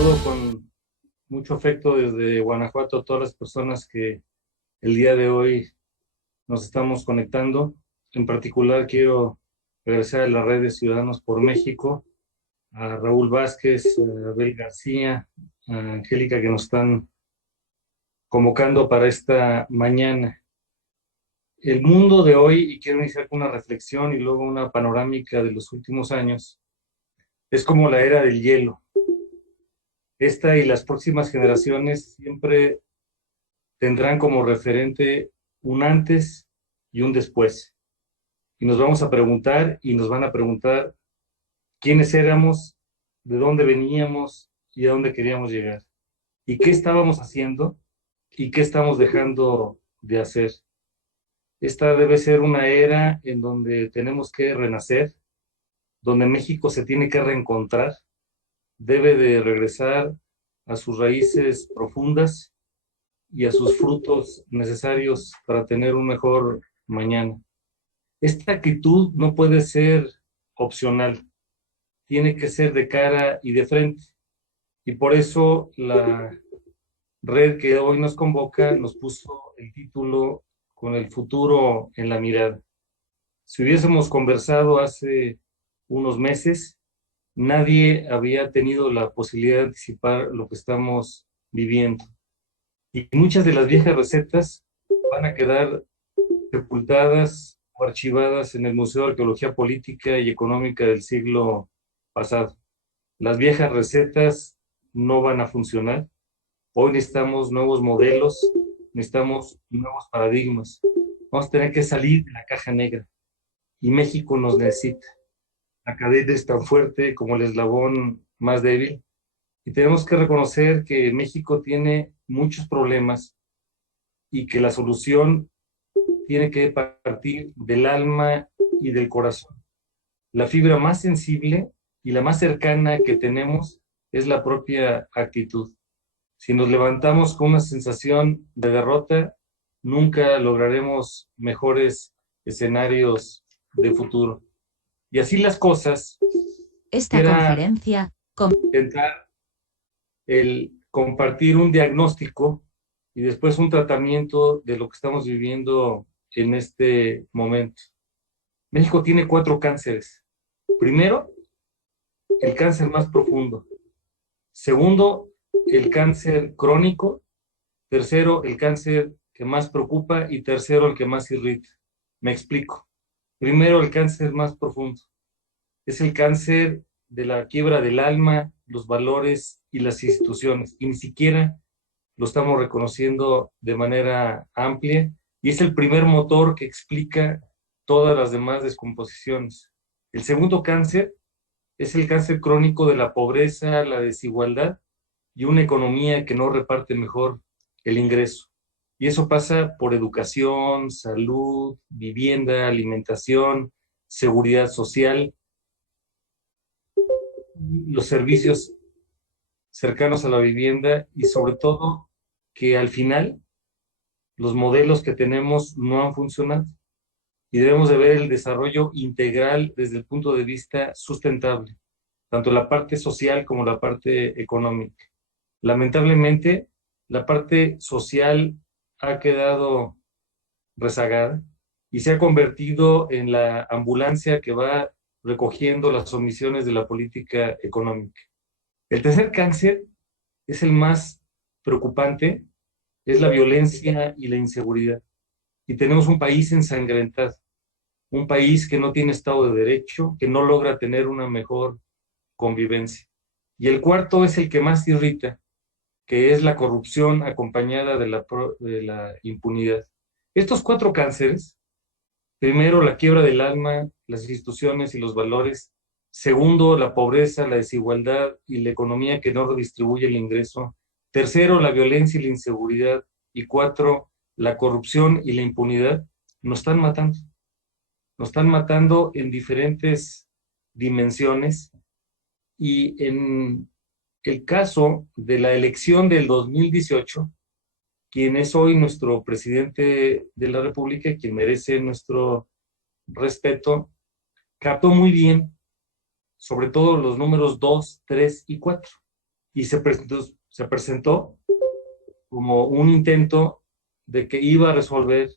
Saludo con mucho afecto desde Guanajuato a todas las personas que el día de hoy nos estamos conectando. En particular quiero agradecer a la red de Ciudadanos por México, a Raúl Vázquez, a Abel García, a Angélica, que nos están convocando para esta mañana. El mundo de hoy, y quiero iniciar con una reflexión y luego una panorámica de los últimos años, es como la era del hielo. Esta y las próximas generaciones siempre tendrán como referente un antes y un después. Y nos vamos a preguntar y nos van a preguntar quiénes éramos, de dónde veníamos y a dónde queríamos llegar. Y qué estábamos haciendo y qué estamos dejando de hacer. Esta debe ser una era en donde tenemos que renacer, donde México se tiene que reencontrar, debe de regresar a sus raíces profundas y a sus frutos necesarios para tener un mejor mañana. Esta actitud no puede ser opcional, tiene que ser de cara y de frente. Y por eso la red que hoy nos convoca nos puso el título con el futuro en la mirada. Si hubiésemos conversado hace unos meses, nadie había tenido la posibilidad de anticipar lo que estamos viviendo. Y muchas de las viejas recetas van a quedar sepultadas o archivadas en el Museo de Arqueología Política y Económica del siglo pasado. Las viejas recetas no van a funcionar. Hoy necesitamos nuevos modelos, necesitamos nuevos paradigmas. Vamos a tener que salir de la caja negra y México nos necesita. La cadena es tan fuerte como el eslabón más débil y tenemos que reconocer que México tiene muchos problemas y que la solución tiene que partir del alma y del corazón. La fibra más sensible y la más cercana que tenemos es la propia actitud. Si nos levantamos con una sensación de derrota, nunca lograremos mejores escenarios de futuro. Y así las cosas, Esta quisiera conferencia intentar el compartir un diagnóstico y después un tratamiento de lo que estamos viviendo en este momento. México tiene 4 cánceres. Primero, el cáncer más profundo. Segundo, el cáncer crónico. Tercero, el cáncer que más preocupa. Y tercero, el que más irrita. Me explico. Primero, el cáncer más profundo. Es el cáncer de la quiebra del alma, los valores y las instituciones. Y ni siquiera lo estamos reconociendo de manera amplia. Y es el primer motor que explica todas las demás descomposiciones. El segundo cáncer es el cáncer crónico de la pobreza, la desigualdad y una economía que no reparte mejor el ingreso. Y eso pasa por educación, salud, vivienda, alimentación, seguridad social, los servicios cercanos a la vivienda y sobre todo que al final los modelos que tenemos no han funcionado y debemos de ver el desarrollo integral desde el punto de vista sustentable, tanto la parte social como la parte económica. Lamentablemente, la parte social ha quedado rezagada y se ha convertido en la ambulancia que va recogiendo las omisiones de la política económica. El tercer cáncer es el más preocupante, es la violencia y la inseguridad. Y tenemos un país ensangrentado, un país que no tiene Estado de Derecho, que no logra tener una mejor convivencia. Y el cuarto es el que más irrita, que es la corrupción acompañada de la impunidad. Estos 4 cánceres, primero la quiebra del alma, las instituciones y los valores, segundo la pobreza, la desigualdad y la economía que no redistribuye el ingreso, tercero la violencia y la inseguridad y 4 la corrupción y la impunidad, nos están matando en diferentes dimensiones y en el caso de la elección del 2018, quien es hoy nuestro presidente de la República, quien merece nuestro respeto, captó muy bien, sobre todo los números 2, 3 y 4. y se presentó como un intento de que iba a resolver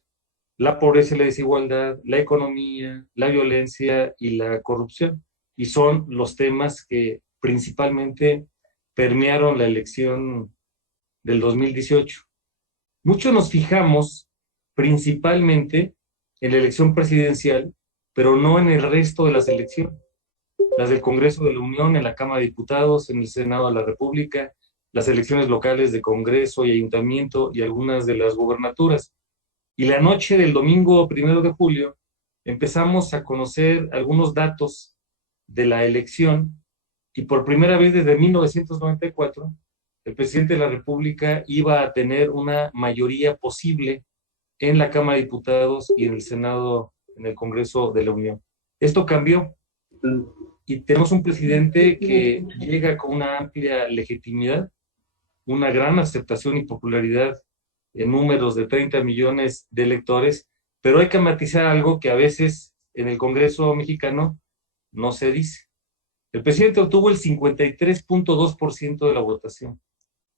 la pobreza y la desigualdad, la economía, la violencia y la corrupción. Y son los temas que principalmente permearon la elección del 2018. Muchos nos fijamos principalmente en la elección presidencial, pero no en el resto de las elecciones. Las del Congreso de la Unión, en la Cámara de Diputados, en el Senado de la República, las elecciones locales de Congreso y Ayuntamiento y algunas de las gubernaturas. Y la noche del domingo 1 de julio empezamos a conocer algunos datos de la elección y por primera vez desde 1994 el presidente de la República iba a tener una mayoría posible en la Cámara de Diputados y en el Senado, en el Congreso de la Unión. Esto cambió y tenemos un presidente que llega con una amplia legitimidad, una gran aceptación y popularidad en números de 30 millones de electores, pero hay que matizar algo que a veces en el Congreso mexicano no se dice. El presidente obtuvo el 53.2% de la votación.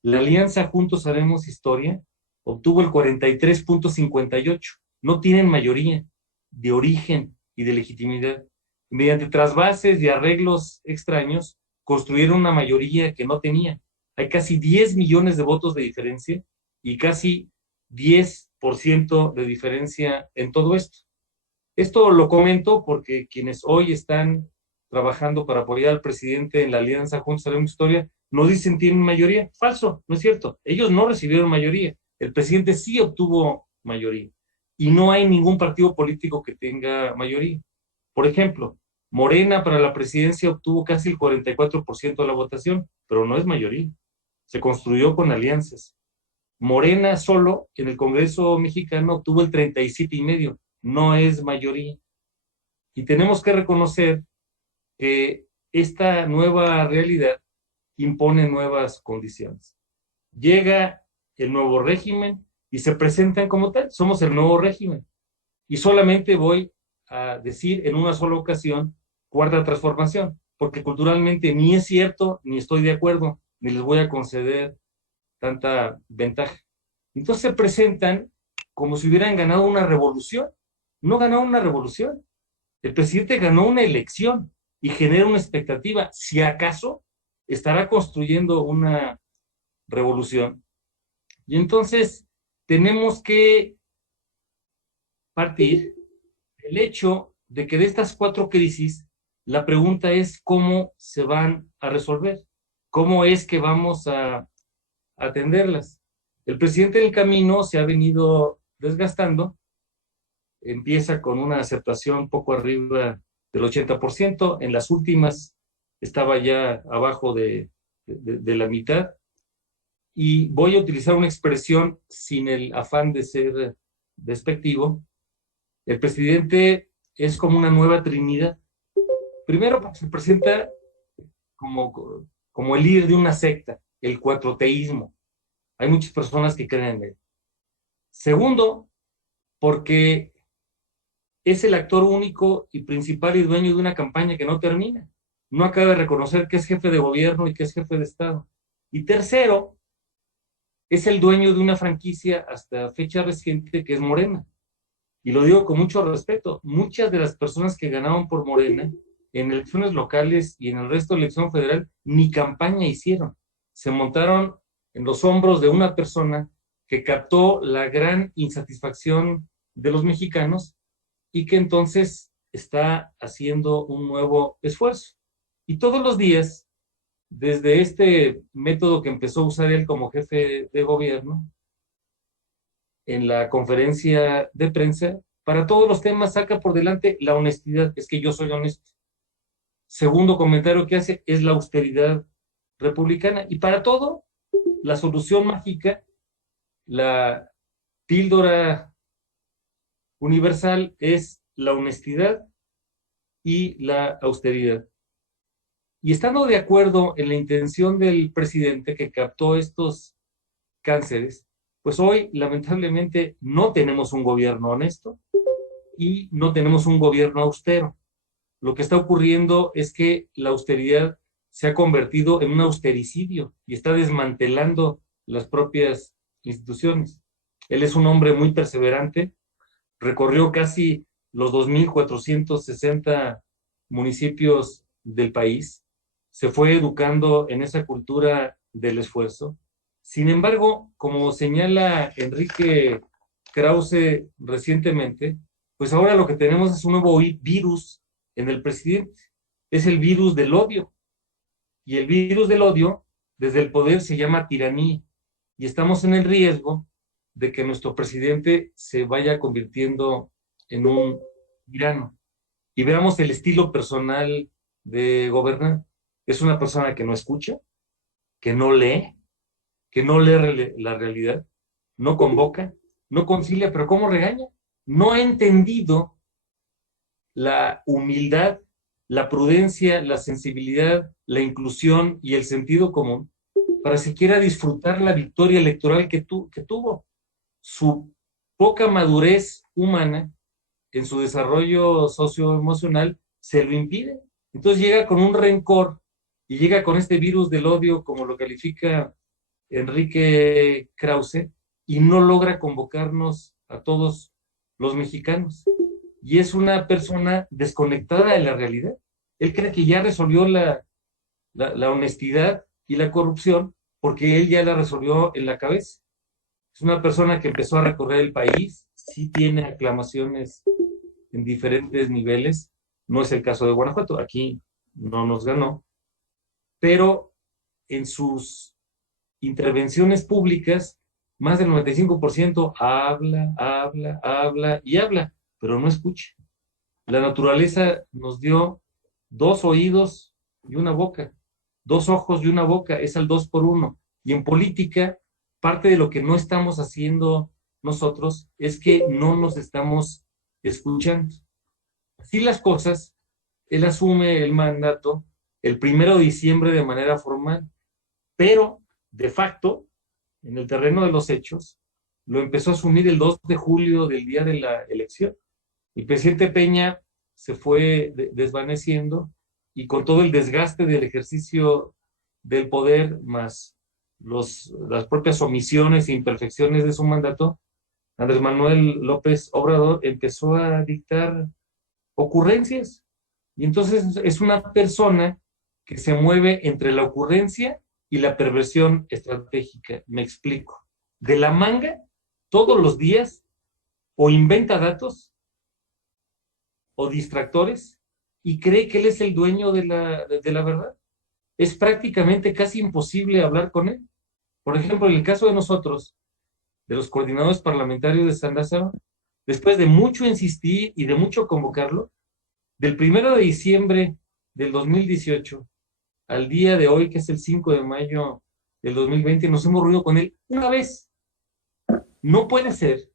La alianza Juntos Haremos Historia obtuvo el 43.58%. No tienen mayoría de origen y de legitimidad. Mediante trasvases y arreglos extraños, construyeron una mayoría que no tenía. Hay casi 10 millones de votos de diferencia y casi 10% de diferencia en todo esto. Esto lo comento porque quienes hoy están trabajando para apoyar al presidente en la alianza Juntos Haremos Historia nos dicen tienen mayoría. Falso, no es cierto. Ellos no recibieron mayoría. El presidente sí obtuvo mayoría. Y no hay ningún partido político que tenga mayoría. Por ejemplo, Morena para la presidencia obtuvo casi el 44% de la votación, pero no es mayoría. Se construyó con alianzas. Morena solo en el Congreso mexicano obtuvo el 37,5%, no es mayoría. Y tenemos que reconocer que esta nueva realidad impone nuevas condiciones. Llega el nuevo régimen y se presentan como tal, somos el nuevo régimen. Y solamente voy a decir en una sola ocasión, cuarta transformación, porque culturalmente ni es cierto, ni estoy de acuerdo, ni les voy a conceder tanta ventaja. Entonces se presentan como si hubieran ganado una revolución. No ganaron una revolución. El presidente ganó una elección y genera una expectativa. Si acaso estará construyendo una revolución. Y entonces tenemos que partir del hecho de que de estas 4 crisis, la pregunta es cómo se van a resolver, cómo es que vamos a atenderlas. El presidente del camino se ha venido desgastando, empieza con una aceptación poco arriba del 80%, en las últimas estaba ya abajo de la mitad, y voy a utilizar una expresión sin el afán de ser despectivo. El presidente es como una nueva trinidad. Primero, porque se presenta como el líder de una secta, el cuatroteísmo. Hay muchas personas que creen en él. Segundo, porque es el actor único y principal y dueño de una campaña que no termina. No acaba de reconocer que es jefe de gobierno y que es jefe de Estado. Y tercero, es el dueño de una franquicia hasta fecha reciente que es Morena. Y lo digo con mucho respeto. Muchas de las personas que ganaron por Morena en elecciones locales y en el resto de la elección federal ni campaña hicieron. Se montaron en los hombros de una persona que captó la gran insatisfacción de los mexicanos y que entonces está haciendo un nuevo esfuerzo. Y todos los días, desde este método que empezó a usar él como jefe de gobierno, en la conferencia de prensa, para todos los temas saca por delante la honestidad, es que yo soy honesto. Segundo comentario que hace es la austeridad republicana. Y para todo, la solución mágica, la píldora universal es la honestidad y la austeridad. Y estando de acuerdo en la intención del presidente que captó estos cánceres, pues hoy lamentablemente no tenemos un gobierno honesto y no tenemos un gobierno austero. Lo que está ocurriendo es que la austeridad se ha convertido en un austericidio y está desmantelando las propias instituciones. Él es un hombre muy perseverante, recorrió casi los 2.460 municipios del país, se fue educando en esa cultura del esfuerzo. Sin embargo, como señala Enrique Krause recientemente, pues ahora lo que tenemos es un nuevo virus en el presidente, es el virus del odio. Y el virus del odio, desde el poder, se llama tiranía. Y estamos en el riesgo de que nuestro presidente se vaya convirtiendo en un tirano. Y veamos el estilo personal de gobernar. Es una persona que no escucha, que no lee la realidad, no convoca, no concilia, pero ¿cómo regaña? No ha entendido la humildad, la prudencia, la sensibilidad, la inclusión y el sentido común para siquiera disfrutar la victoria electoral que tuvo. Su poca madurez humana en su desarrollo socioemocional se lo impide. Entonces llega con un rencor y llega con este virus del odio, como lo califica Enrique Krause, y no logra convocarnos a todos los mexicanos. Y es una persona desconectada de la realidad. Él cree que ya resolvió la honestidad y la corrupción porque él ya la resolvió en la cabeza. Es una persona que empezó a recorrer el país, sí tiene aclamaciones en diferentes niveles, no es el caso de Guanajuato, aquí no nos ganó, pero en sus intervenciones públicas, más del 95% habla y habla, pero no escucha. La naturaleza nos dio 2 oídos y una boca, 2 ojos y una boca, es al 2 por 1. Y en política, parte de lo que no estamos haciendo nosotros es que no nos estamos escuchando. Así las cosas, él asume el mandato el 1 de diciembre de manera formal, pero de facto, en el terreno de los hechos, lo empezó a asumir el 2 de julio del día de la elección. El presidente Peña se fue desvaneciendo y con todo el desgaste del ejercicio del poder, más las propias omisiones e imperfecciones de su mandato, Andrés Manuel López Obrador empezó a dictar ocurrencias. Y entonces es una persona que se mueve entre la ocurrencia y la perversión estratégica. Me explico. De la manga, todos los días, o inventa datos o distractores y cree que él es el dueño de la verdad. Es prácticamente casi imposible hablar con él. Por ejemplo, en el caso de nosotros, de los coordinadores parlamentarios de San Lázaro, después de mucho insistir y de mucho convocarlo, del 1 de diciembre del 2018 al día de hoy, que es el 5 de mayo del 2020, nos hemos reunido con él una vez. No puede ser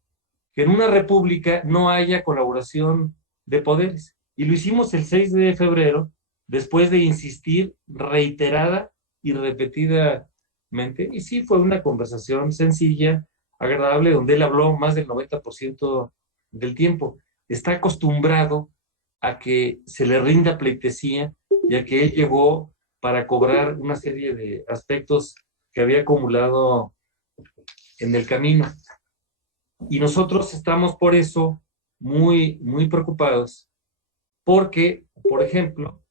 que en una república no haya colaboración de poderes. Y lo hicimos el 6 de febrero, después de insistir reiterada y repetidamente. Y sí, fue una conversación sencilla, agradable, donde él habló más del 90% del tiempo. Está acostumbrado a que se le rinda pleitesía y a que él llegó para cobrar una serie de aspectos que había acumulado en el camino. Y nosotros estamos por eso muy, muy preocupados, porque, por ejemplo,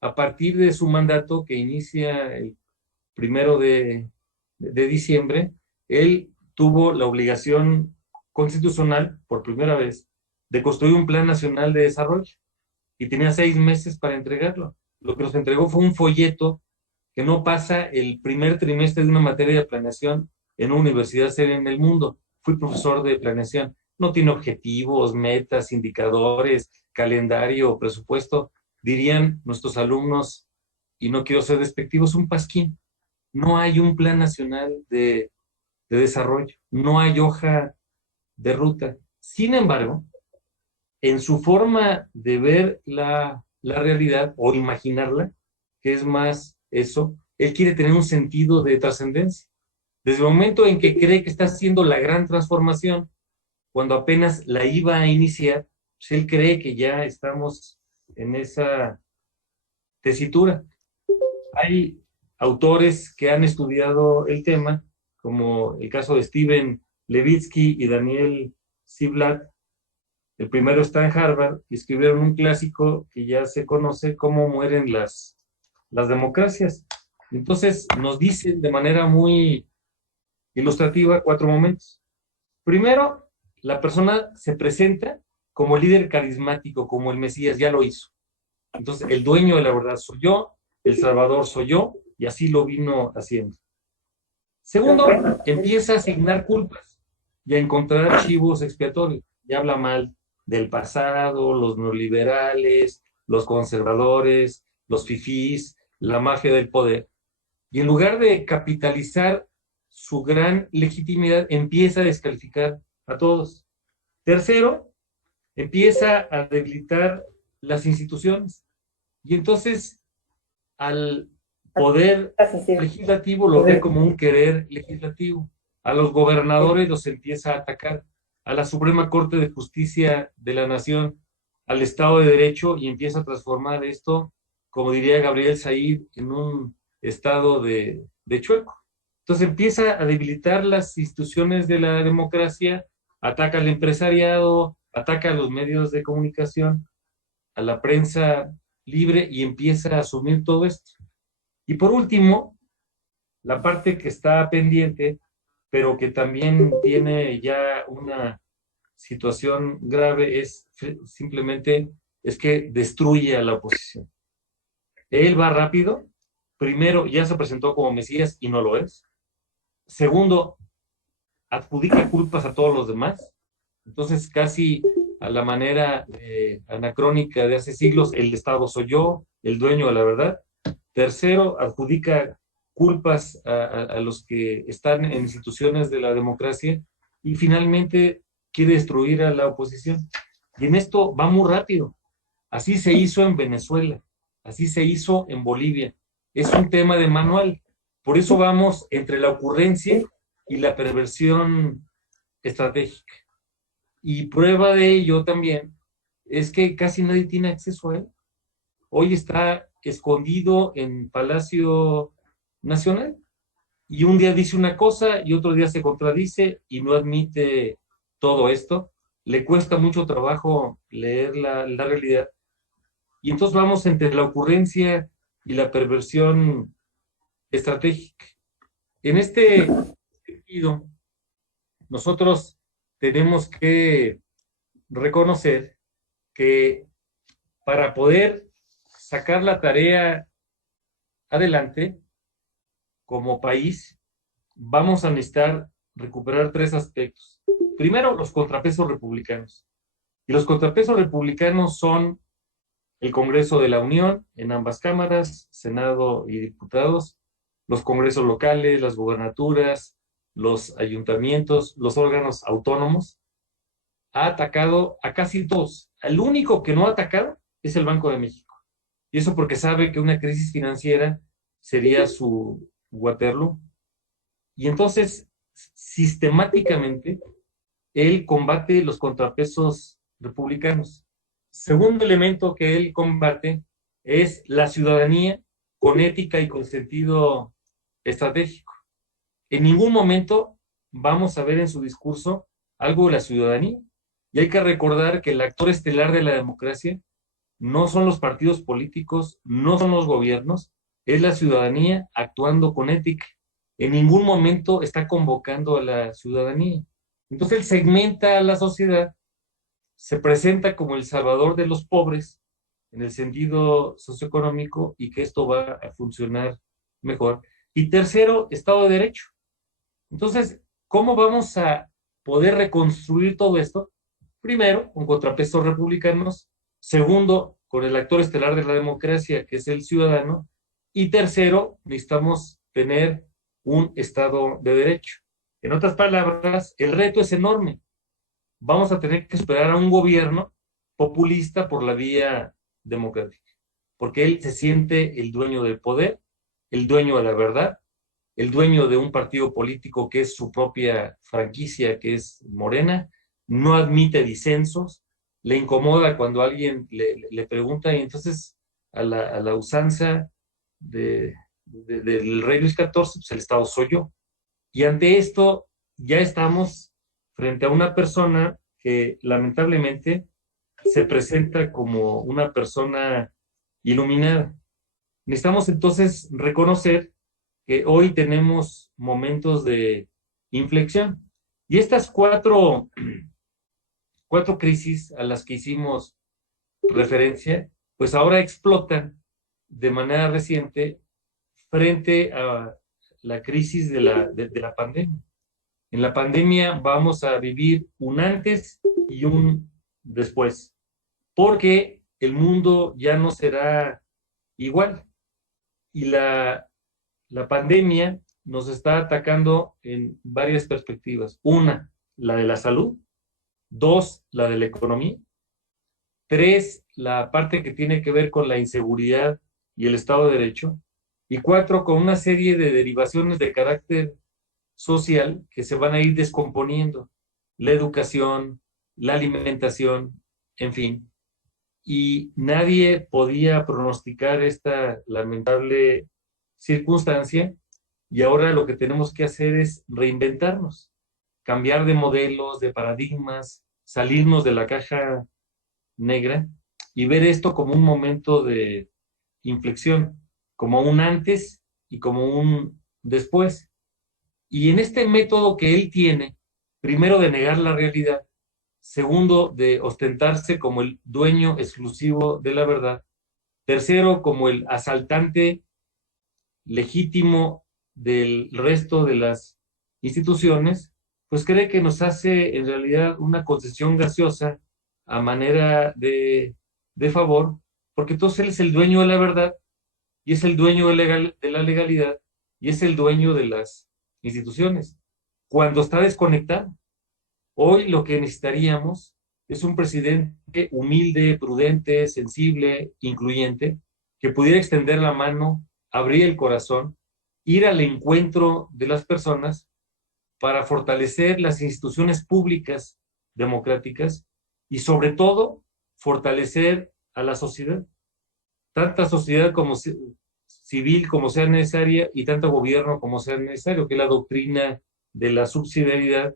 a partir de su mandato que inicia el 1 de diciembre, él tuvo la obligación constitucional, por primera vez, de construir un plan nacional de desarrollo y tenía 6 meses para entregarlo. Lo que nos entregó fue un folleto que no pasa el primer trimestre de una materia de planeación en una universidad seria en el mundo. Fui profesor de planeación. No tiene objetivos, metas, indicadores, calendario, presupuesto. Dirían nuestros alumnos, y no quiero ser despectivo, es un pasquín. No hay un plan nacional de desarrollo. No hay hoja de ruta. Sin embargo, en su forma de ver la realidad o imaginarla, que es más eso, él quiere tener un sentido de trascendencia. Desde el momento en que cree que está haciendo la gran transformación, cuando apenas la iba a iniciar, pues él cree que ya estamos en esa tesitura. Hay autores que han estudiado el tema, como el caso de Steven Levitsky y Daniel Ziblatt. El primero está en Harvard y escribieron un clásico que ya se conoce, Cómo mueren las democracias. Entonces nos dicen de manera muy ilustrativa 4 momentos. Primero, la persona se presenta como líder carismático, como el Mesías, ya lo hizo. Entonces, el dueño de la verdad soy yo, el Salvador soy yo, y así lo vino haciendo. Segundo, empieza a asignar culpas y a encontrar archivos expiatorios. Ya habla mal del pasado, los neoliberales, los conservadores, los fifís, la mafia del poder. Y en lugar de capitalizar su gran legitimidad, empieza a descalificar a todos. Tercero, empieza a debilitar las instituciones. Y entonces al poder legislativo lo ve como un querer legislativo. A los gobernadores los empieza a atacar. A la Suprema Corte de Justicia de la Nación, al Estado de Derecho, y empieza a transformar esto, como diría Gabriel Said, en un estado de chueco. Entonces empieza a debilitar las instituciones de la democracia, ataca al empresariado, ataca a los medios de comunicación, a la prensa libre, y empieza a asumir todo esto. Y por último, la parte que está pendiente, pero que también tiene ya una situación grave, es simplemente es que destruye a la oposición. Él va rápido. Primero, ya se presentó como Mesías y no lo es. Segundo, adjudica culpas a todos los demás. Entonces, casi a la manera anacrónica de hace siglos, el Estado soy yo, el dueño de la verdad. Tercero, adjudica culpas a los que están en instituciones de la democracia. Y finalmente, quiere destruir a la oposición. Y en esto va muy rápido. Así se hizo en Venezuela, así se hizo en Bolivia. Es un tema de manual. Por eso vamos entre la ocurrencia y la perversión estratégica. Y prueba de ello también es que casi nadie tiene acceso a él. Hoy está escondido en Palacio Nacional, y un día dice una cosa y otro día se contradice y no admite todo esto. Le cuesta mucho trabajo leer la realidad. Y entonces vamos entre la ocurrencia y la perversión estratégica. En este sentido, nosotros tenemos que reconocer que para poder sacar la tarea adelante como país, vamos a necesitar recuperar 3 aspectos. Primero, los contrapesos republicanos. Y los contrapesos republicanos son el Congreso de la Unión en ambas cámaras, Senado y diputados, los congresos locales, las gubernaturas, los ayuntamientos, los órganos autónomos. Ha atacado a casi todos. El único que no ha atacado es el Banco de México. Y eso porque sabe que una crisis financiera sería su Waterloo. Y entonces, sistemáticamente, él combate los contrapesos republicanos. Segundo elemento que él combate es la ciudadanía con ética y con sentido estratégico. En ningún momento vamos a ver en su discurso algo de la ciudadanía. Y hay que recordar que el actor estelar de la democracia no son los partidos políticos, no son los gobiernos, es la ciudadanía actuando con ética. En ningún momento está convocando a la ciudadanía. Entonces él segmenta a la sociedad, se presenta como el salvador de los pobres en el sentido socioeconómico, y que esto va a funcionar mejor. Y tercero, Estado de Derecho. Entonces, ¿cómo vamos a poder reconstruir todo esto? Primero, con contrapesos republicanos. Segundo, con el actor estelar de la democracia, que es el ciudadano. Y tercero, necesitamos tener un Estado de Derecho. En otras palabras, el reto es enorme. Vamos a tener que esperar a un gobierno populista por la vía democrática, porque él se siente el dueño del poder, el dueño de la verdad, el dueño de un partido político que es su propia franquicia, que es Morena, no admite disensos, le incomoda cuando alguien le pregunta, y entonces a la usanza del rey Luis XIV, pues el Estado soy yo. Y ante esto ya estamos frente a una persona que lamentablemente se presenta como una persona iluminada. Necesitamos entonces reconocer que hoy tenemos momentos de inflexión. Y estas cuatro crisis a las que hicimos referencia, pues ahora explotan de manera reciente frente a la crisis de la pandemia. En la pandemia vamos a vivir un antes y un después, porque el mundo ya no será igual. Y la pandemia nos está atacando en varias perspectivas. Una, la de la salud. Dos, la de la economía. Tres, la parte que tiene que ver con la inseguridad y el Estado de Derecho. Y cuatro, con una serie de derivaciones de carácter social que se van a ir descomponiendo. La educación, la alimentación, en fin. Y nadie podía pronosticar esta lamentable circunstancia, y ahora lo que tenemos que hacer es reinventarnos, cambiar de modelos, de paradigmas, salirnos de la caja negra y ver esto como un momento de inflexión, como un antes y como un después. Y en este método que él tiene, primero de negar la realidad, segundo de ostentarse como el dueño exclusivo de la verdad, tercero como el asaltante legítimo del resto de las instituciones, pues cree que nos hace en realidad una concesión gaseosa a manera de favor, porque entonces él es el dueño de la verdad y es el dueño de la legalidad y es el dueño de las instituciones, cuando está desconectado. Hoy lo que necesitaríamos es un presidente humilde, prudente, sensible, incluyente, que pudiera extender la mano, abrir el corazón, ir al encuentro de las personas para fortalecer las instituciones públicas democráticas y sobre todo fortalecer a la sociedad, tanta sociedad como civil como sea necesaria y tanto gobierno como sea necesario, que es la doctrina de la subsidiariedad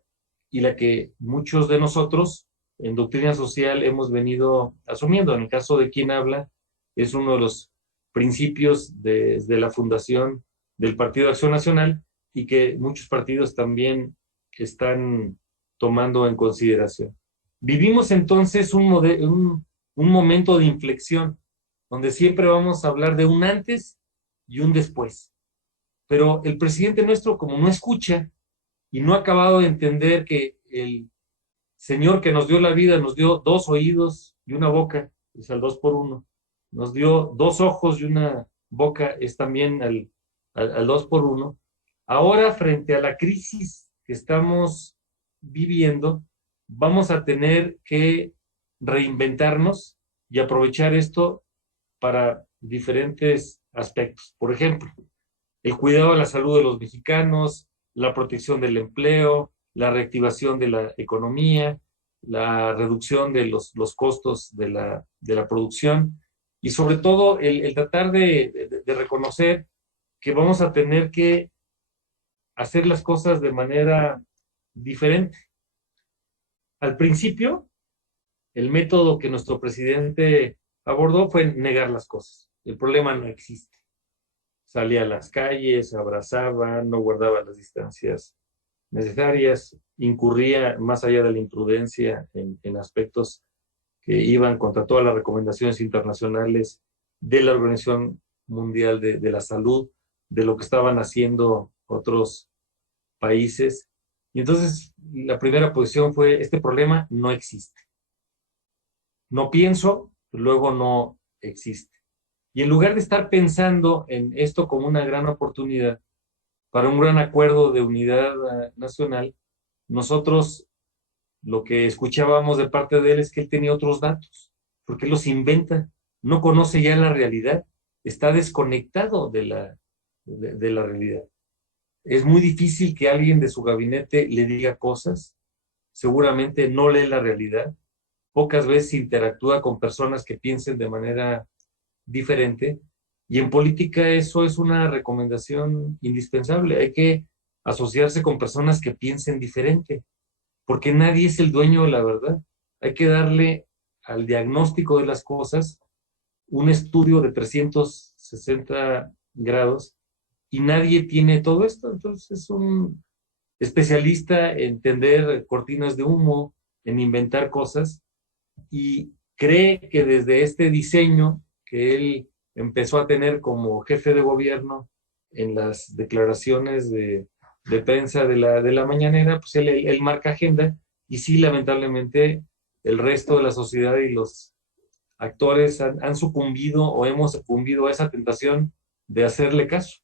y la que muchos de nosotros en doctrina social hemos venido asumiendo. En el caso de quien habla, es uno de los principios desde la fundación del Partido de Acción Nacional y que muchos partidos también están tomando en consideración. Vivimos entonces un momento de inflexión, donde siempre vamos a hablar de un antes y un después. Pero el presidente nuestro, como no escucha y no ha acabado de entender que el Señor que nos dio la vida nos dio dos oídos y una boca, es al dos por uno. Nos dio dos ojos y una boca, es también al dos por uno. Ahora, frente a la crisis que estamos viviendo, vamos a tener que reinventarnos y aprovechar esto para diferentes aspectos. Por ejemplo, el cuidado de la salud de los mexicanos, la protección del empleo, la reactivación de la economía, la reducción de los costos de la producción y sobre todo el tratar de reconocer que vamos a tener que hacer las cosas de manera diferente. Al principio, el método que nuestro presidente abordó fue negar las cosas. El problema no existe. Salía a las calles, abrazaba, no guardaba las distancias necesarias, incurría más allá de la imprudencia en aspectos que iban contra todas las recomendaciones internacionales de la Organización Mundial de la Salud, de lo que estaban haciendo otros países. Y entonces la primera posición fue, este problema no existe. No pienso, luego no existe. Y en lugar de estar pensando en esto como una gran oportunidad para un gran acuerdo de unidad nacional, nosotros lo que escuchábamos de parte de él es que él tenía otros datos, porque él los inventa, no conoce ya la realidad, está desconectado de la realidad. Es muy difícil que alguien de su gabinete le diga cosas, seguramente no lee la realidad, pocas veces interactúa con personas que piensen de manera diferente Y en política eso es una recomendación indispensable. Hay que asociarse con personas que piensen diferente, porque nadie es el dueño de la verdad. Hay que darle al diagnóstico de las cosas un estudio de 360 grados y nadie tiene todo esto. Entonces es un especialista en tender cortinas de humo, en inventar cosas y cree que desde este diseño que él empezó a tener como jefe de gobierno en las declaraciones de prensa de la mañanera, pues él marca agenda y sí, lamentablemente, el resto de la sociedad y los actores han sucumbido o hemos sucumbido a esa tentación de hacerle caso,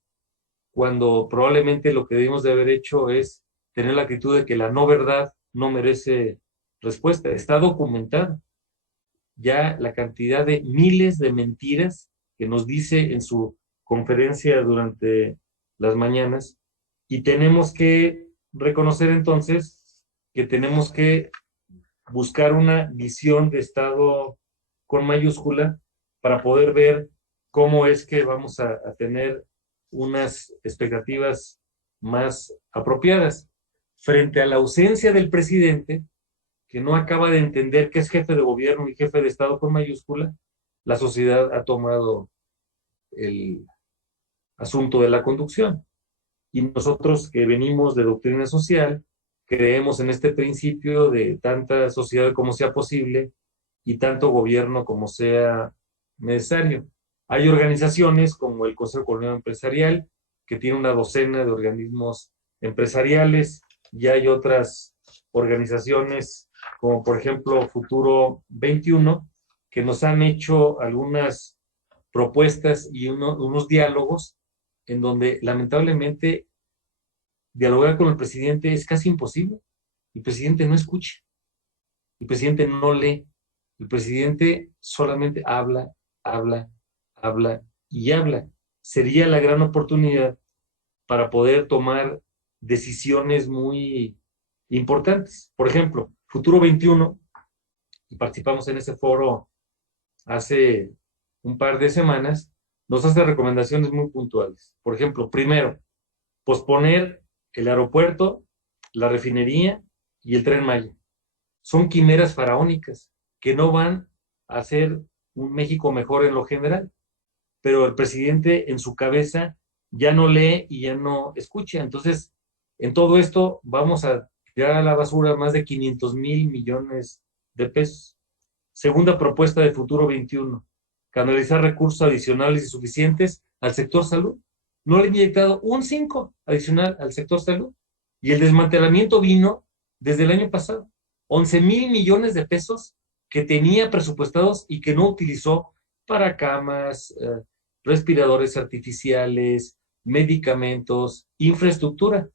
cuando probablemente lo que debimos de haber hecho es tener la actitud de que la no verdad no merece respuesta. Está documentado ya la cantidad de miles de mentiras que nos dice en su conferencia durante las mañanas y tenemos que reconocer entonces que tenemos que buscar una visión de Estado con mayúscula para poder ver cómo es que vamos a tener unas expectativas más apropiadas. Frente a la ausencia del presidente, que no acaba de entender que es jefe de gobierno y jefe de Estado con mayúscula, la sociedad ha tomado el asunto de la conducción. Y nosotros que venimos de doctrina social, creemos en este principio de tanta sociedad como sea posible y tanto gobierno como sea necesario. Hay organizaciones como el Consejo Coordinador Empresarial, que tiene una docena de organismos empresariales, y hay otras organizaciones como por ejemplo Futuro 21, que nos han hecho algunas propuestas y unos diálogos en donde lamentablemente dialogar con el presidente es casi imposible. El presidente no escucha, el presidente no lee, el presidente solamente habla, habla, habla y habla. Sería la gran oportunidad para poder tomar decisiones muy importantes. Por ejemplo, Futuro 21, y participamos en ese foro hace un par de semanas, nos hace recomendaciones muy puntuales. Por ejemplo, primero, posponer el aeropuerto, la refinería y el Tren Maya. Son quimeras faraónicas que no van a hacer un México mejor en lo general, pero el presidente en su cabeza ya no lee y ya no escucha. Entonces, en todo esto vamos a tirar a la basura más de 500,000 millones de pesos. Segunda propuesta de Futuro 21, canalizar recursos adicionales y suficientes al sector salud. No le han inyectado un 5 adicional al sector salud. Y el desmantelamiento vino desde el año pasado. 11,000 millones de pesos que tenía presupuestados y que no utilizó para camas, respiradores artificiales, medicamentos, infraestructura.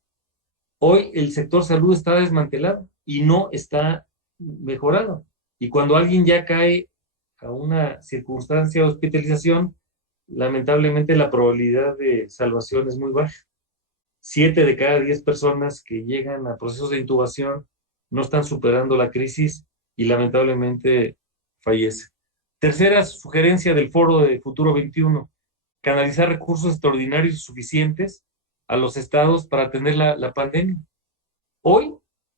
Hoy el sector salud está desmantelado y no está mejorado. Y cuando alguien ya cae a una circunstancia de hospitalización, lamentablemente la probabilidad de salvación es muy baja. 7 de cada 10 personas que llegan a procesos de intubación no están superando la crisis y lamentablemente fallecen. Tercera sugerencia del foro de Futuro 21, canalizar recursos extraordinarios y suficientes a los estados para atender la pandemia. Hoy,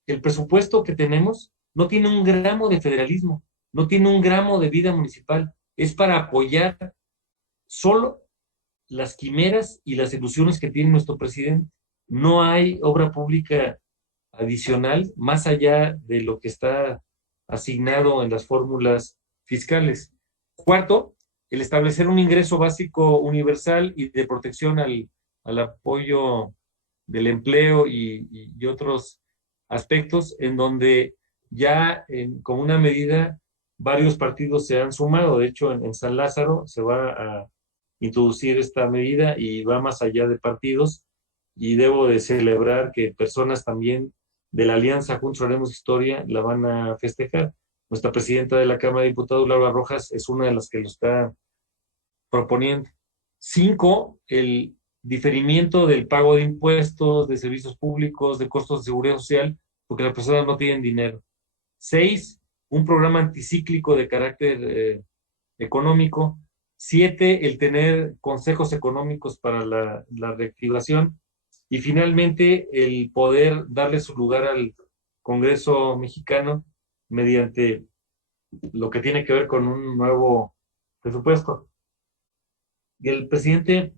el presupuesto que tenemos no tiene un gramo de federalismo, no tiene un gramo de vida municipal. Es para apoyar solo las quimeras y las ilusiones que tiene nuestro presidente. No hay obra pública adicional más allá de lo que está asignado en las fórmulas fiscales. Cuarto, el establecer un ingreso básico universal y de protección al apoyo del empleo y otros aspectos en donde ya como una medida varios partidos se han sumado. De hecho, en San Lázaro se va a introducir esta medida y va más allá de partidos, y debo de celebrar que personas también de la Alianza Juntos Haremos Historia la van a festejar. Nuestra presidenta de la Cámara de Diputados, Laura Rojas, es una de las que lo está proponiendo. 5, el diferimiento del pago de impuestos, de servicios públicos, de costos de seguridad social, porque las personas no tienen dinero. 6, un programa anticíclico de carácter económico. 7, el tener consejos económicos para la reactivación. Y finalmente, el poder darle su lugar al Congreso mexicano mediante lo que tiene que ver con un nuevo presupuesto. Y el presidente,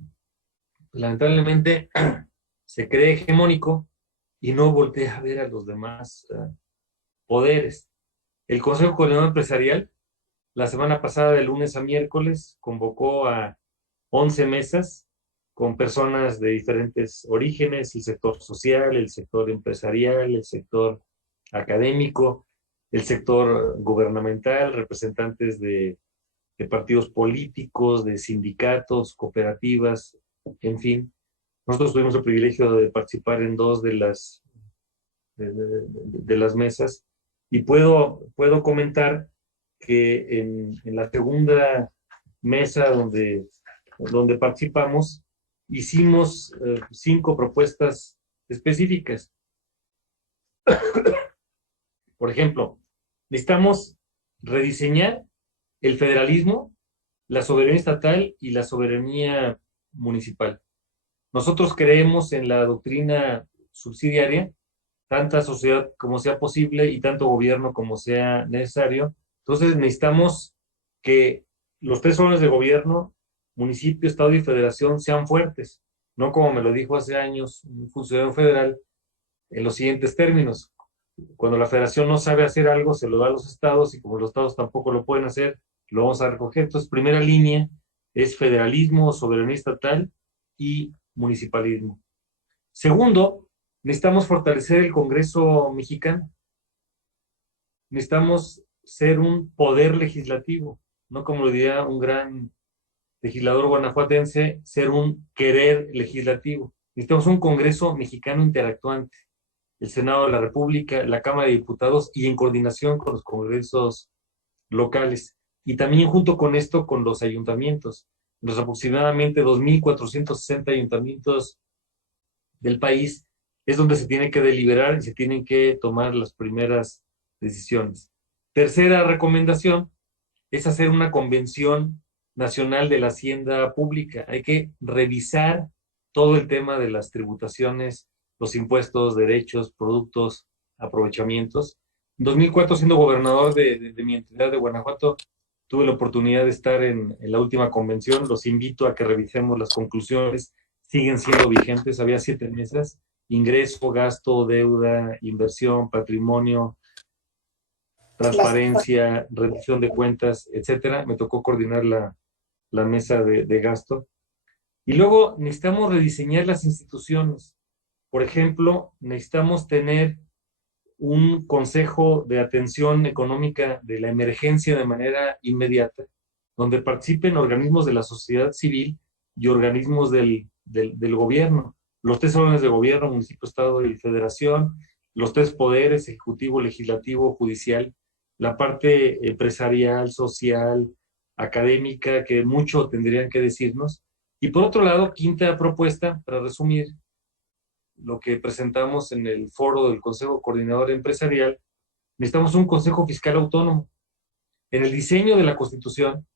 lamentablemente, se cree hegemónico y no voltea a ver a los demás poderes. El Consejo Coordinador Empresarial, la semana pasada, de lunes a miércoles, convocó a 11 mesas con personas de diferentes orígenes: el sector social, el sector empresarial, el sector académico, el sector gubernamental, representantes de partidos políticos, de sindicatos, cooperativas, en fin. Nosotros tuvimos el privilegio de participar en 2 de las mesas, y puedo comentar que en la segunda mesa donde participamos, hicimos 5 propuestas específicas. Por ejemplo, necesitamos rediseñar el federalismo, la soberanía estatal y la soberanía municipal. Nosotros creemos en la doctrina subsidiaria, tanta sociedad como sea posible y tanto gobierno como sea necesario. Entonces necesitamos que los 3 órdenes de gobierno, municipio, estado y federación, sean fuertes, no como me lo dijo hace años un funcionario federal, en los siguientes términos: cuando la federación no sabe hacer algo, se lo da a los estados, y como los estados tampoco lo pueden hacer, lo vamos a recoger. Entonces, primera línea es federalismo, soberanía estatal y municipalismo. Segundo, necesitamos fortalecer el Congreso mexicano. Necesitamos ser un poder legislativo, no como lo diría un gran legislador guanajuatense, ser un querer legislativo. Necesitamos un Congreso mexicano interactuante, el Senado de la República, la Cámara de Diputados, y en coordinación con los congresos locales. Y también junto con esto, con los ayuntamientos. Los aproximadamente 2,460 ayuntamientos del país es donde se tiene que deliberar y se tienen que tomar las primeras decisiones. Tercera recomendación es hacer una convención nacional de la hacienda pública. Hay que revisar todo el tema de las tributaciones, los impuestos, derechos, productos, aprovechamientos. En 2004, siendo gobernador de mi entidad de Guanajuato, tuve la oportunidad de estar en la última convención. Los invito a que revisemos las conclusiones. Siguen siendo vigentes. Había 7 mesas: ingreso, gasto, deuda, inversión, patrimonio, transparencia, rendición de cuentas, etcétera. Me tocó coordinar la mesa de gasto. Y luego necesitamos rediseñar las instituciones. Por ejemplo, necesitamos tener un consejo de atención económica de la emergencia de manera inmediata, donde participen organismos de la sociedad civil y organismos del gobierno, los 3 órdenes de gobierno: municipio, estado y federación, los 3 poderes: ejecutivo, legislativo, judicial, la parte empresarial, social, académica, que mucho tendrían que decirnos. Y por otro lado, quinta propuesta, para resumir lo que presentamos en el foro del Consejo Coordinador Empresarial: necesitamos un Consejo Fiscal Autónomo. En el diseño de la Constitución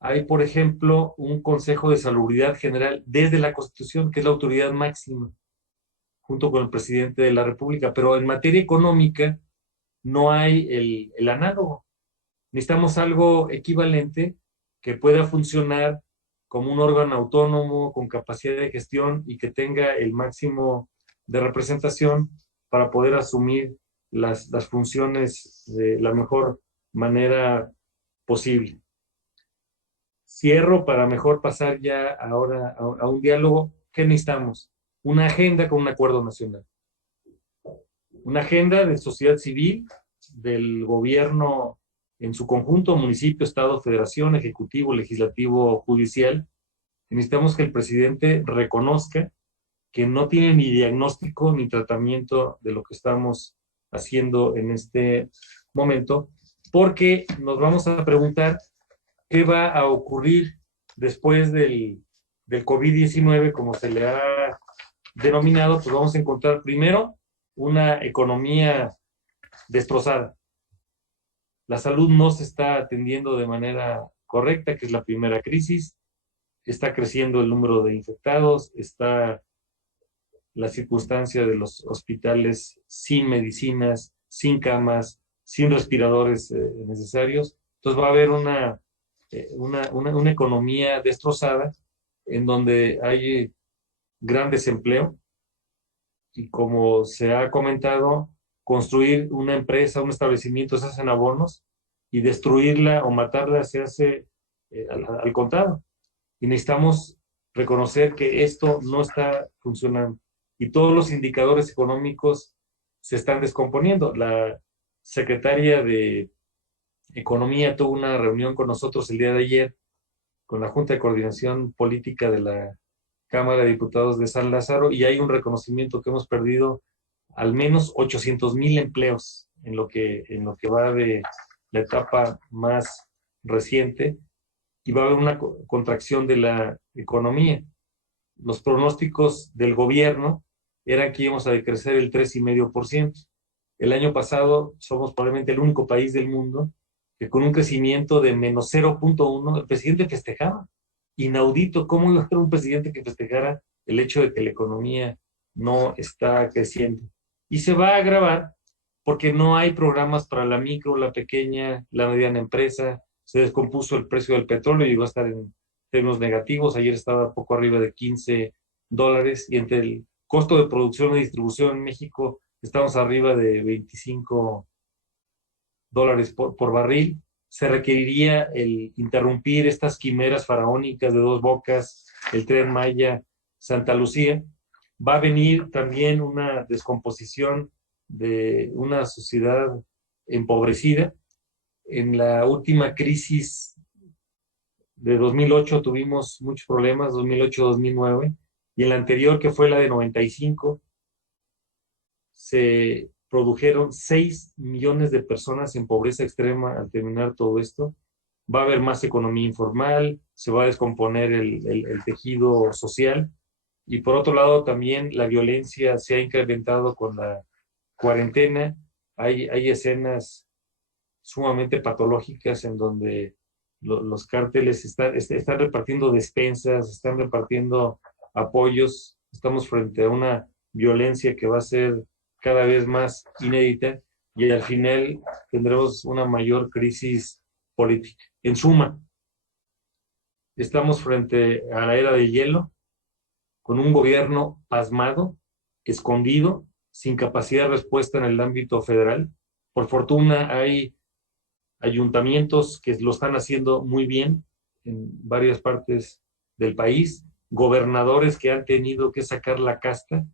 hay, por ejemplo, un Consejo de Salubridad General desde la Constitución, que es la autoridad máxima, junto con el presidente de la República, pero en materia económica no hay el análogo. Necesitamos algo equivalente que pueda funcionar como un órgano autónomo con capacidad de gestión y que tenga el máximo de representación para poder asumir las funciones de la mejor manera posible. Cierro para mejor pasar ya ahora a un diálogo. ¿Qué necesitamos? Una agenda con un acuerdo nacional. Una agenda de sociedad civil, del gobierno en su conjunto: municipio, estado, federación, ejecutivo, legislativo, judicial. Necesitamos que el presidente reconozca que no tiene ni diagnóstico ni tratamiento de lo que estamos haciendo en este momento, porque nos vamos a preguntar qué va a ocurrir después del COVID-19, como se le ha denominado. Pues vamos a encontrar primero una economía destrozada. La salud no se está atendiendo de manera correcta, que es la primera crisis. Está creciendo el número de infectados, está la circunstancia de los hospitales sin medicinas, sin camas, sin respiradores necesarios. Entonces va a haber una economía destrozada en donde hay gran desempleo y, como se ha comentado, construir una empresa, un establecimiento se hacen abonos y destruirla o matarla se hace al contado. Y necesitamos reconocer que esto no está funcionando y todos los indicadores económicos se están descomponiendo. La secretaria de Economía tuvo una reunión con nosotros el día de ayer con la Junta de Coordinación Política de la Cámara de Diputados de San Lázaro, y hay un reconocimiento que hemos perdido al menos 800,000 empleos en lo que va de la etapa más reciente, y va a haber una contracción de la economía. Los pronósticos del gobierno eran que íbamos a decrecer el 3,5%. El año pasado somos probablemente el único país del mundo que con un crecimiento de menos 0,1, el presidente festejaba. Inaudito, ¿cómo iba a ser un presidente que festejara el hecho de que la economía no está creciendo? Y se va a agravar porque no hay programas para la micro, la pequeña, la mediana empresa. Se descompuso el precio del petróleo y va a estar en términos negativos. Ayer estaba poco arriba de $15, y entre el costo de producción y distribución en México estamos arriba de $25 por barril. Se requeriría el interrumpir estas quimeras faraónicas de Dos Bocas, el Tren Maya, Santa Lucía. Va a venir también una descomposición de una sociedad empobrecida. En la última crisis de 2008 tuvimos muchos problemas, 2008-2009, y en la anterior, que fue la de 95, se produjeron 6 millones de personas en pobreza extrema. Al terminar todo esto, va a haber más economía informal, se va a descomponer el tejido social, y por otro lado también la violencia se ha incrementado con la cuarentena. Hay escenas sumamente patológicas en donde los cárteles están repartiendo despensas, están repartiendo apoyos. Estamos frente a una violencia que va a ser cada vez más inédita, y al final tendremos una mayor crisis política. En suma, estamos frente a la era de hielo, con un gobierno pasmado, escondido, sin capacidad de respuesta en el ámbito federal. Por fortuna hay ayuntamientos que lo están haciendo muy bien en varias partes del país, gobernadores que han tenido que sacar la casta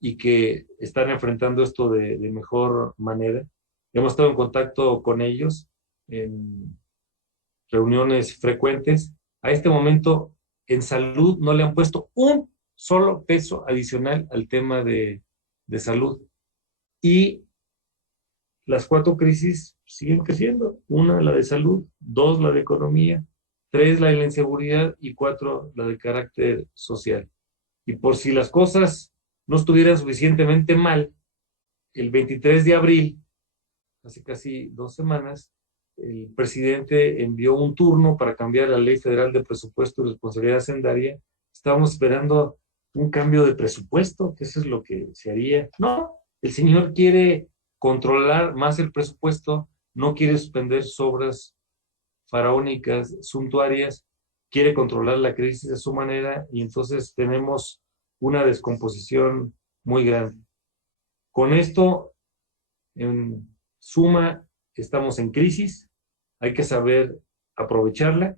y que están enfrentando esto de mejor manera. Hemos estado en contacto con ellos en reuniones frecuentes. A este momento, en salud no le han puesto un solo peso adicional al tema de salud. Y las 4 crisis siguen creciendo. 1, la de salud; 2, la de economía; 3, la de la inseguridad; y 4, la de carácter social. Y por si las cosas no estuvieran suficientemente mal, el 23 de abril, hace casi 2 semanas, el presidente envió un turno para cambiar la Ley Federal de Presupuesto y Responsabilidad Hacendaria. Estábamos esperando un cambio de presupuesto, que eso es lo que se haría. No, el señor quiere controlar más el presupuesto, no quiere suspender sus obras faraónicas, suntuarias, quiere controlar la crisis a su manera, y entonces tenemos una descomposición muy grande. Con esto, en suma, estamos en crisis, hay que saber aprovecharla.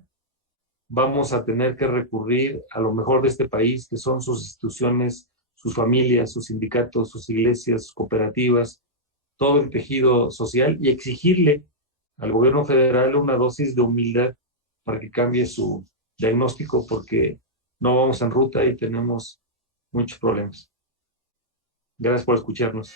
Vamos a tener que recurrir a lo mejor de este país, que son sus instituciones, sus familias, sus sindicatos, sus iglesias, sus cooperativas, todo el tejido social, y exigirle al gobierno federal una dosis de humildad para que cambie su diagnóstico, porque no vamos en ruta y tenemos muchos problemas. Gracias por escucharnos.